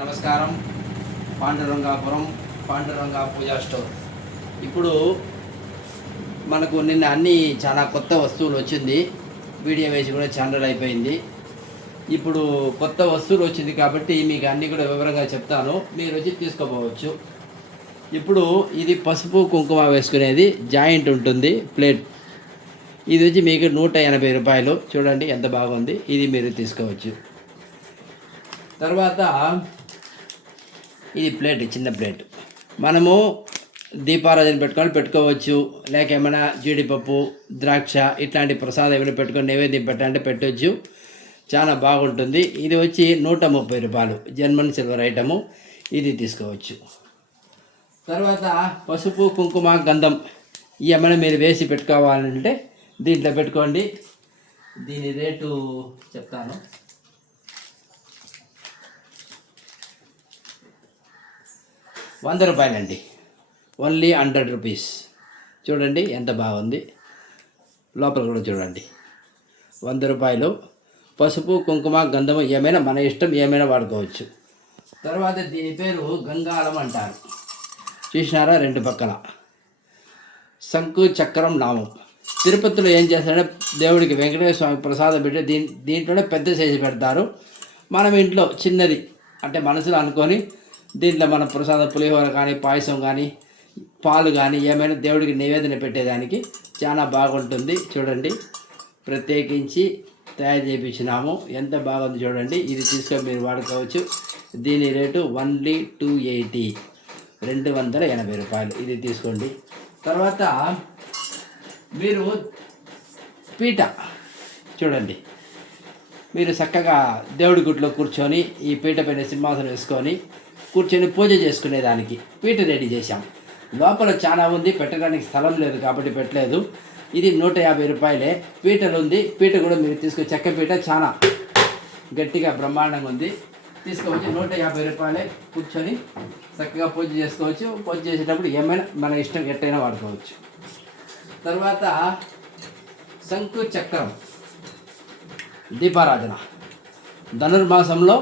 నమస్కారం. పాండురంగా పూజా స్టోర్. ఇప్పుడు మనకు నిన్న అన్ని చాలా కొత్త వస్తువులు వచ్చింది. వీడియో వేసి కూడా ఛానల్ అయిపోయింది. ఇప్పుడు కొత్త వస్తువులు వచ్చింది కాబట్టి మీకు అన్నీ కూడా వివరంగా చెప్తాను, మీరు వచ్చి తీసుకోపోవచ్చు. ఇప్పుడు ఇది పసుపు కుంకుమ వేసుకునేది జాయింట్ ఉంటుంది ప్లేట్. ఇది వచ్చి మీకు 180 రూపాయలు. చూడండి ఎంత బాగుంది. ఇది మీరు తీసుకోవచ్చు. తర్వాత ఇది ప్లేట్, చిన్న ప్లేట్. మనము దీపారాధన పెట్టుకోవచ్చు, లేక ఏమైనా జీడిపప్పు, ద్రాక్ష ఇట్లాంటి ప్రసాదం ఏమైనా పెట్టుకొని నైవేద్యం పెట్టాలంటే పెట్టవచ్చు. చాలా బాగుంటుంది. ఇది వచ్చి 130 రూపాయలు, జర్మన్ సిల్వర్ ఐటము. ఇది తీసుకోవచ్చు. తర్వాత పసుపు కుంకుమ గంధం ఏమైనా మీరు వేసి పెట్టుకోవాలంటే దీంట్లో పెట్టుకోండి. దీని రేటు చెప్తాను. ₹100 ఓన్లీ 100 రూపీస్. చూడండి ఎంత బాగుంది. లోపల కూడా చూడండి. 100 రూపాయలు. పసుపు కుంకుమ గంధము ఏమైనా మన ఇష్టం, ఏమైనా వాడుకోవచ్చు. తర్వాత దీని పేరు గంగాళం అంటారు. చూసినారా, 2 పక్కల శంకు చక్రం నామం. తిరుపతిలో ఏం చేస్తారంటే దేవుడికి వెంకటేశ్వర స్వామి ప్రసాదం పెట్టి దీంట్లోనే పెద్ద సైజు పెడతారు. మనం ఇంట్లో చిన్నది అంటే మనసులో అనుకొని దీంట్లో మన ప్రసాదం పులిహోర కానీ, పాయసం కానీ, పాలు కానీ ఏమైనా దేవుడికి నివేదన పెట్టేదానికి చాలా బాగుంటుంది. చూడండి, ప్రత్యేకించి తయారు చేయించినాము. ఎంత బాగుంది చూడండి. ఇది తీసుకొని మీరు వాడుకోవచ్చు. దీని రేటు ఓన్లీ 280, ₹280. ఇది తీసుకోండి. తర్వాత మీరు పీట చూడండి. మీరు చక్కగా దేవుడి గుడిలో కూర్చొని ఈ పీట పైన సింహాసనం వేసుకొని కూర్చొని పూజ చేసుకునేదానికి పీట రెడీ చేశాం. లోపల చాలా ఉంది, పెట్టడానికి స్థలం లేదు కాబట్టి పెట్టలేదు. ఇది 150 రూపాయలే. పీటలు ఉంది. పీట కూడా మీరు తీసుకొని, చెక్క పీట చాలా గట్టిగా బ్రహ్మాండంగా ఉంది. తీసుకోవచ్చు. 150 రూపాయలే. కూర్చొని చక్కగా పూజ చేసుకోవచ్చు. పూజ చేసేటప్పుడు ఏమైనా మన ఇష్టం ఎట్టయినా వాడుకోవచ్చు. తర్వాత శంకు చక్రం దీపారాధన. ధనుర్మాసంలో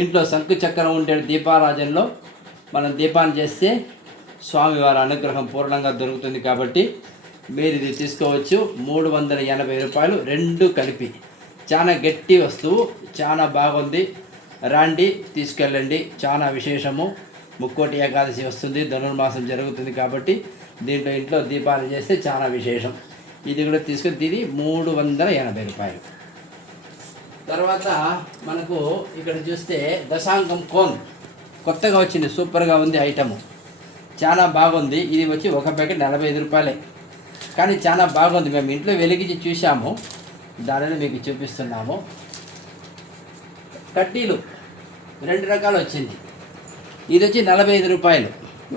ఇంట్లో శంకు చక్రం ఉండే దీపారాధనలో మనం దీపాన్ని చేస్తే స్వామివారి అనుగ్రహం పూర్ణంగా దొరుకుతుంది కాబట్టి మీరు ఇది తీసుకోవచ్చు. 380 రూపాయలు, 2 కలిపి. చాలా గట్టి వస్తువు, చాలా బాగుంది. రాండి, తీసుకెళ్ళండి. చాలా విశేషము. ముక్కోటి ఏకాదశి వస్తుంది, ధనుర్మాసం జరుగుతుంది కాబట్టి దీంట్లో ఇంట్లో దీపాలు చేస్తే చాలా విశేషం. ఇది కూడా తీసుకొని, ఇది 380 రూపాయలు. తర్వాత మనకు ఇక్కడ చూస్తే దశాంగం కోన్ కొత్తగా వచ్చింది, సూపర్గా ఉంది ఐటము. చాలా బాగుంది. ఇది వచ్చి ఒక ప్యాకెట్ 45 రూపాయలే, కానీ చాలా బాగుంది. మేము ఇంట్లో వెలిగించి చూసాము, దానిని మీకు చూపిస్తున్నాము. కడ్డీలు 2 రకాలు వచ్చింది. ఇది వచ్చి 45 రూపాయలు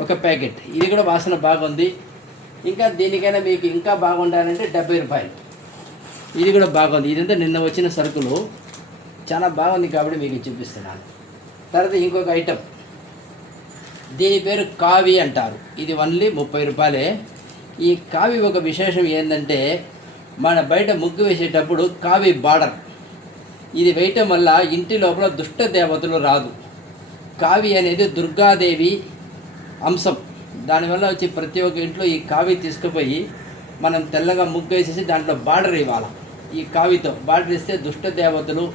ఒక ప్యాకెట్. ఇది కూడా వాసన బాగుంది. ఇంకా దీనికైనా మీకు ఇంకా బాగుండాలంటే 70 రూపాయలు. ఇది కూడా బాగుంది. ఇదంతా నిన్న వచ్చిన సరుకులు, చాలా బాగుంది కాబట్టి మీకు చూపిస్తున్నాను. తర్వాత ఇంకొక ఐటెం, దీని పేరు కావి అంటారు. ఇది ఓన్లీ 30 రూపాయలే. ఈ కావి ఒక విశేషం ఏంటంటే, మన బయట ముగ్గు వేసేటప్పుడు కావి బార్డర్ ఇది వేయటం వల్ల ఇంటి లోపల దుష్ట దేవతలు రాదు. కావి అనేది దుర్గాదేవి అంశం. దానివల్ల వచ్చి ప్రతి ఒక్క ఇంట్లో ఈ కావి తీసుకుపోయి మనం తెల్లగా ముగ్గు వేసేసి దాంట్లో బార్డర్ ఇవ్వాలి. ఈ కావితో బార్డర్ ఇస్తే దుష్ట దేవతలు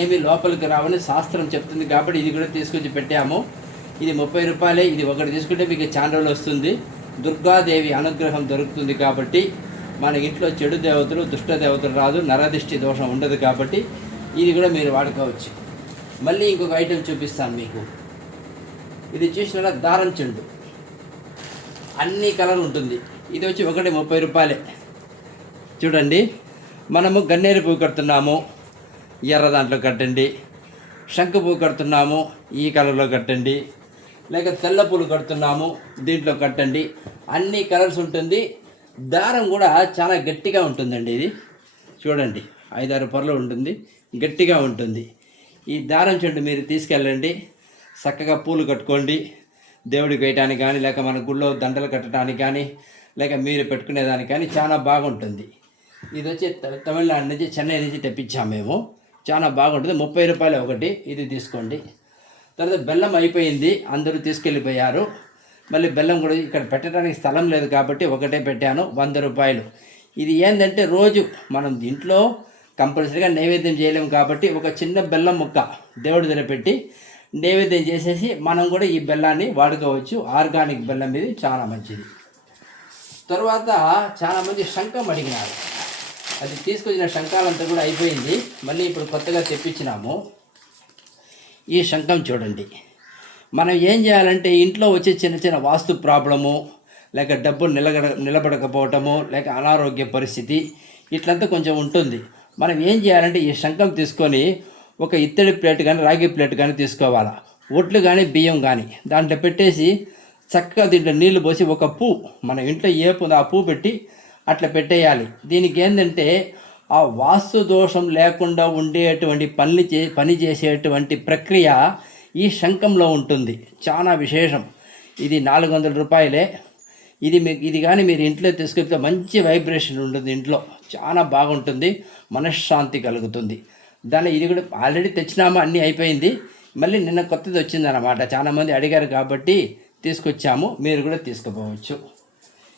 ఏమి లోపలికి రావని శాస్త్రం చెప్తుంది కాబట్టి ఇది కూడా తీసుకొచ్చి పెట్టాము. ఇది 30 రూపాయలే. ఇది ఒకటి తీసుకుంటే మీకు చాలా రోజులు వస్తుంది. దుర్గాదేవి అనుగ్రహం దొరుకుతుంది కాబట్టి మన ఇంట్లో చెడు దేవతలు, దుష్ట దేవతలు రాదు, నరదిష్టి దోషం ఉండదు కాబట్టి ఇది కూడా మీరు వాడుకోవచ్చు. మళ్ళీ ఇంకొక ఐటెం చూపిస్తాను మీకు. ఇది చూసినా దారం చెండు, అన్ని కలర్ ఉంటుంది. ఇది వచ్చి ఒకటి 30 రూపాయలే. చూడండి, మనము గన్నేరు పువ్వు కడుతున్నాము, ఎర్ర దాంట్లో కట్టండి. శంకు పువ్వు కడుతున్నాము, ఈ కలర్లో కట్టండి. లేక తెల్ల పూలు కడుతున్నాము, దీంట్లో కట్టండి. అన్ని కలర్స్ ఉంటుంది. దారం కూడా చాలా గట్టిగా ఉంటుందండి. ఇది చూడండి, 5-6 పొరలు ఉంటుంది, గట్టిగా ఉంటుంది. ఈ దారం చెండు మీరు తీసుకెళ్ళండి. చక్కగా పూలు కట్టుకోండి, దేవుడికి వేయటానికి కానీ, లేక మన గుళ్ళో దండలు కట్టడానికి కానీ, లేక మీరు పెట్టుకునేదానికి కానీ చాలా బాగుంటుంది. ఇది వచ్చి తమిళనాడు నుంచి, చెన్నై నుంచి తెప్పించాము మేము. చాలా బాగుంటుంది. 30 రూపాయలు ఒకటి. ఇది తీసుకోండి. తర్వాత బెల్లం అయిపోయింది, అందరూ తీసుకెళ్ళిపోయారు. మళ్ళీ బెల్లం కూడా ఇక్కడ పెట్టడానికి స్థలం లేదు కాబట్టి ఒకటే పెట్టాను, 100 రూపాయలు. ఇది ఏంటంటే రోజు మనం ఇంట్లో కంపల్సరీగా నైవేద్యం చేయలేము కాబట్టి ఒక చిన్న బెల్లం ముక్క దేవుడి దగ్గర పెట్టి నైవేద్యం చేసేసి మనం కూడా ఈ బెల్లాన్ని వాడుకోవచ్చు. ఆర్గానిక్ బెల్లం ఇది చాలా మంచిది. తర్వాత చాలామంది శంఖం అడిగినారు, అది తీసుకొచ్చిన శంఖాలంతా కూడా అయిపోయింది. మళ్ళీ ఇప్పుడు కొత్తగా తెప్పించినాము. ఈ శంఖం చూడండి. మనం ఏం చేయాలంటే ఇంట్లో వచ్చే చిన్న చిన్న వాస్తు ప్రాబ్లము, లేక డబ్బు నిలబడకపోవటము, లేక అనారోగ్య పరిస్థితి ఇట్లంతా కొంచెం ఉంటుంది. మనం ఏం చేయాలంటే ఈ శంఖం తీసుకొని ఒక ఇత్తడి ప్లేట్ కానీ రాగి ప్లేట్ కానీ తీసుకోవాలా, ఒట్లు కానీ బియ్యం కానీ దాంట్లో పెట్టేసి చక్కగా దీంట్లో నీళ్లు పోసి ఒక పువ్వు మన ఇంట్లో ఏ పువ్వు ఆ పువ్వు పెట్టి అట్లా పెట్టేయాలి. దీనికి ఏంటంటే ఆ వాస్తు దోషం లేకుండా ఉండేటువంటి పని చేసేటువంటి ప్రక్రియ ఈ శంఖంలో ఉంటుంది. చాలా విశేషం. ఇది 400 రూపాయలే. ఇది కానీ మీరు ఇంట్లో తీసుకెళ్తే మంచి వైబ్రేషన్ ఉంటుంది, ఇంట్లో చాలా బాగుంటుంది, మనశ్శాంతి కలుగుతుంది. ఇది కూడా ఆల్రెడీ తెచ్చినామా, అన్నీ అయిపోయింది. మళ్ళీ నిన్న కొత్తది వచ్చిందన్నమాట. చాలామంది అడిగారు కాబట్టి తీసుకొచ్చాము, మీరు కూడా తీసుకుపోవచ్చు.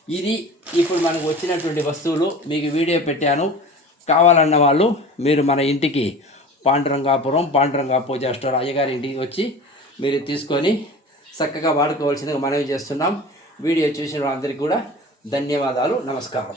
ఇది ఇప్పుడు మనకు వచ్చినటువంటి వస్తువులు మీకు వీడియో పెట్టాను. కావాలన్న వాళ్ళు మీరు మన ఇంటికి పాండురంగా పూజా స్టోర్ అయ్యగారి ఇంటికి వచ్చి మీరు తీసుకొని చక్కగా వాడుకోవాల్సిందిగా మనవి చేస్తున్నాం. వీడియో చూసిన వాళ్ళందరికీ కూడా ధన్యవాదాలు, నమస్కారం.